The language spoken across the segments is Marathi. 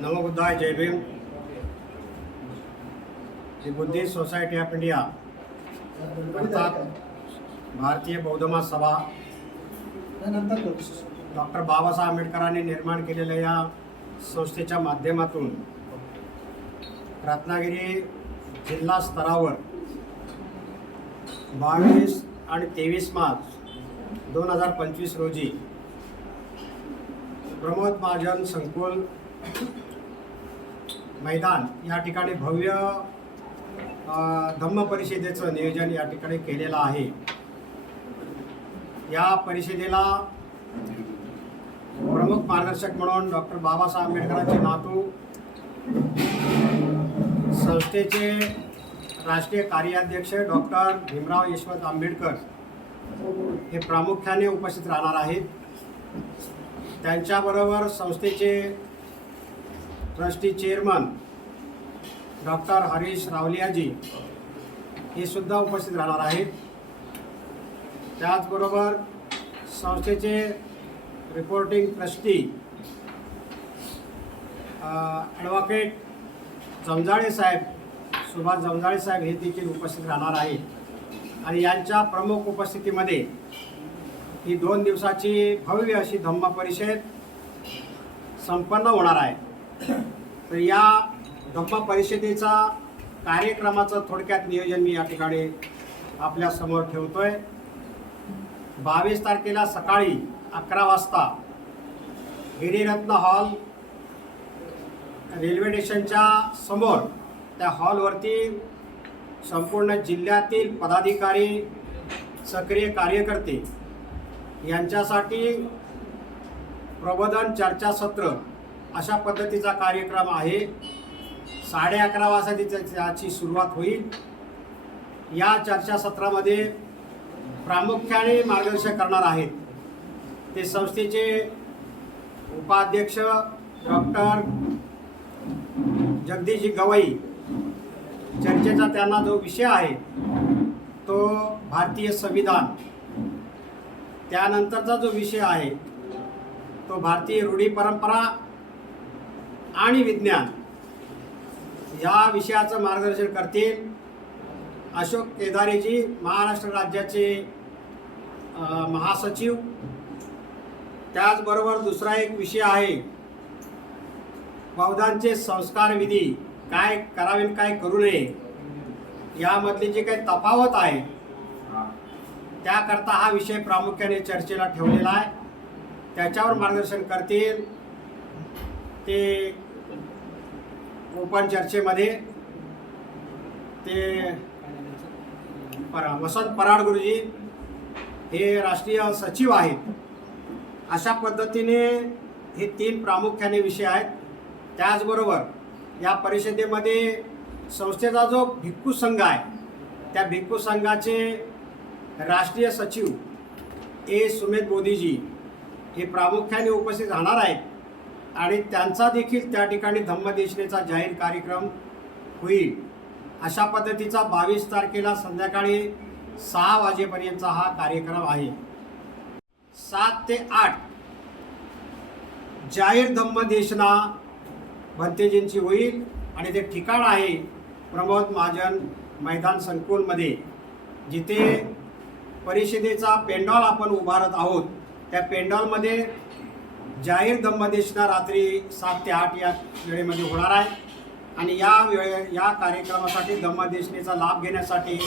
नमोबुद्धाय जय भीम. जी बुद्धिस्ट सोसायटी ऑफ इंडिया अर्थात भारतीय बौद्धमा सभा डॉक्टर बाबासाहेब आंबेडकरांनी निर्माण केलेल्या या संस्थेच्या माध्यमातून रत्नागिरी जिल्हा स्तरावर बावीस आणि तेवीस मार्च दोन हजार पंचवीस रोजी प्रमोद महाजन संकुल मैदान या ठिकाणी भव्य धम्म परिषदेचं नियोजन या ठिकाणी केलेलं आहे. या परिषदेला प्रमुख मार्गदर्शक म्हणून डॉक्टर बाबासाहेब आंबेडकरांचे नातू संस्थेचे राष्ट्रीय कार्याध्यक्ष डॉक्टर भीमराव यशवंत आंबेडकर हे प्रामुख्याने उपस्थित राहणार आहेत. त्यांच्याबरोबर संस्थेचे ट्रस्टी चेअरमन डॉक्टर हरीश रावलियाजी हे सुद्धा उपस्थित राहणार आहेत. त्याचबरोबर संस्थेचे रिपोर्टिंग ट्रस्टी ॲडव्होकेट जमजाळे साहेब सुभाष जमजाळे साहेब हे देखील उपस्थित राहणार आहेत. आणि यांच्या प्रमुख उपस्थितीमध्ये ही दोन दिवसाची भव्य अशी धम्म परिषद संपन्न होणार आहे. तर या धम्म परिषदेचा कार्यक्रमाचं थोडक्यात नियोजन मी या ठिकाणी आपल्यासमोर ठेवतो आहे बावीस तारखेला सकाळी अकरा वाजता गिरिरत्न हॉल रेल्वे स्टेशनच्या समोर त्या हॉलवरती संपूर्ण जिल्ह्यातील पदाधिकारी सक्रिय कार्यकर्ते यांच्यासाठी प्रबोधन चर्चासत्र अशा पद्धतीचा कार्यक्रम आहे. साडे अकरा वाजता तिच्या त्याची सुरुवात होईल. या चर्चासत्रामध्ये प्रामुख्याने मार्गदर्शन करणार आहेत. ते संस्थेचे उपाध्यक्ष डॉक्टर जगदीशजी गवई. चर्चेचा त्यांना जो विषय आहे तो भारतीय संविधान. त्यानंतरचा जो विषय आहे तो भारतीय रूढी परंपरा आणि विज्ञान. या विषयाचं मार्गदर्शन करतील अशोक केदारेजी महाराष्ट्र राज्याचे महासचिव. त्याचबरोबर दुसरा एक विषय आहे बौद्धांचे संस्कार विधी. काय करावे काय करू नये यामधली जी काही तफावत आहे त्याकरता हा विषय प्रामुख्याने चर्चेला ठेवलेला आहे. त्याच्यावर मार्गदर्शन करतील ते ओपन चर्चेमध्ये ते परा वसंत पराड गुरुजी हे राष्ट्रीय सचिव आहेत. अशा पद्धतीने हे तीन प्रामुख्याने विषय आहेत. त्याचबरोबर या परिषदेमध्ये संस्थेचा जो भिक्खू संघ आहे त्या भिक्खू संघाचे राष्ट्रीय सचिव ए. सुमेध मोदीजी हे प्रामुख्याने उपस्थित राहणार आहेत. आणि त्यांचा देखील त्या ठिकाणी धम्मदेशनेचा जाहीर कार्यक्रम होईल. अशा पद्धतीचा बावीस तारखेला संध्याकाळी सहा वाजेपर्यंतचा हा कार्यक्रम आहे. सात ते आठ जाहीर धम्मदेशना भंतेजींची होईल आणि ते ठिकाण आहे प्रमोद महाजन मैदान संकुलमध्ये. जिथे परिषदेचा पेंडॉल आपण उभारत आहोत. त्या पेंडॉलमध्ये जाहीर धम्मदेशना रात्री सात ते आठ या वेळेमध्ये होणार आहे. आणि या वेळे या कार्यक्रमासाठी धम्मदेशनेचा लाभ घेण्यासाठी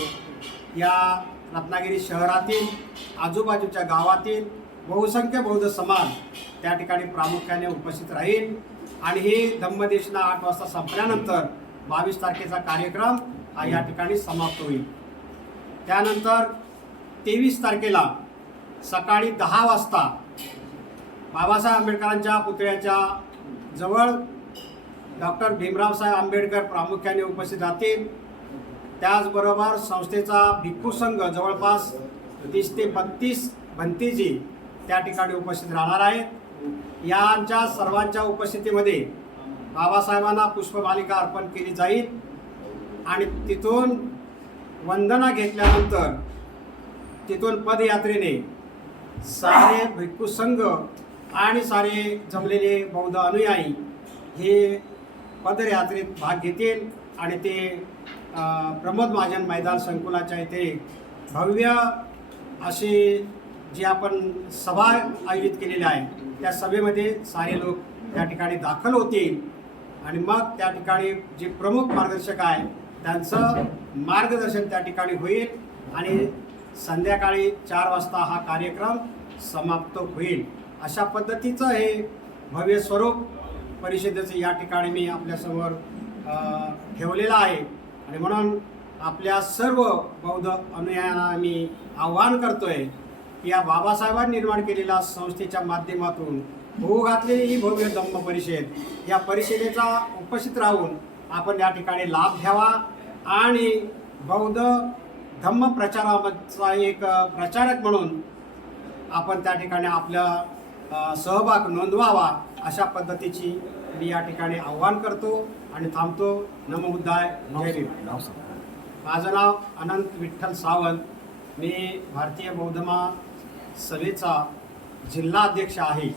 या रत्नागिरी शहरातील आजूबाजूच्या गावातील बहुसंख्य बौद्ध समाज त्या ठिकाणी प्रामुख्याने उपस्थित राहील. आणि ही धम्मदेशना आठ वाजता संपल्यानंतर बावीस तारखेचा कार्यक्रम हा या ठिकाणी समाप्त होईल. त्यानंतर तेवीस तारखेला सकाळी दहा वाजता बाबासाहेब आंबेडकरांच्या पुतळ्याच्या जवळ डॉक्टर भीमरावसाहेब आंबेडकर प्रामुख्याने उपस्थित राहतील. त्याचबरोबर संस्थेचा भिक्खू संघ जवळपास तीस ते बत्तीस भंतीजी त्या ठिकाणी उपस्थित राहणार आहेत. यांच्या सर्वांच्या उपस्थितीमध्ये बाबासाहेबांना पुष्पमालिका अर्पण केली जाईल आणि तिथून वंदना घेतल्यानंतर तिथून पदयात्रेने सारे भिक्खू संघ आणि सारे जमलेले बौद्ध अनुयायी हे पदयात्रेत भाग घेतील आणि ते प्रमोद महाजन मैदान संकुलाच्या इथे भव्य अशी जी आपण सभा आयोजित केलेली आहे त्या सभेमध्ये सारे लोक त्या ठिकाणी दाखल होतील. आणि मग त्या ठिकाणी जे प्रमुख मार्गदर्शक आहे त्यांचं मार्गदर्शन त्या ठिकाणी होईल आणि संध्याकाळी चार वाजता हा कार्यक्रम समाप्त होईल. अशा पद्धतीचं हे भव्य स्वरूप परिषदेचं या ठिकाणी मी आपल्यासमोर ठेवलेलं आहे. आणि म्हणून आपल्या सर्व बौद्ध अनुयायांना मी आव्हान करतोय की या बाबासाहेबांनी निर्माण केलेल्या संस्थेच्या माध्यमातून होऊ घातलेली ही भव्य धम्म परिषद या परिषदेचा उपस्थित राहून आपण या ठिकाणी लाभ घ्यावा आणि बौद्ध धम्म प्रचाराचा एक प्रचारक म्हणून आपण त्या ठिकाणी आपलं सहभाग नोंदवावा अशा पद्धतीची मी या ठिकाणी आव्हान करतो आणि थांबतो. नमो बुद्धाय जय माझं नाव अनंत विठ्ठल सावंत. मी भारतीय बौद्धमा सभेचा जिल्हा अध्यक्ष आहे.